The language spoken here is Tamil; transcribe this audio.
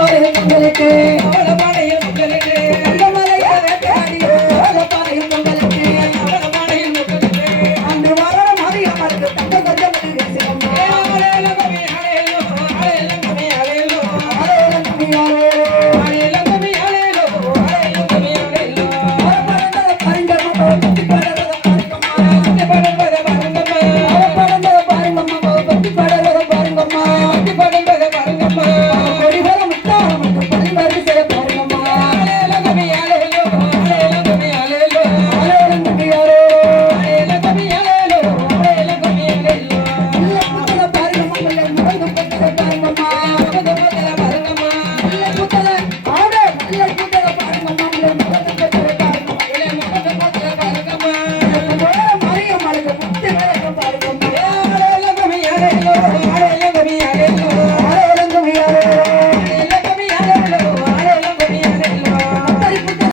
உங்களுக்கு.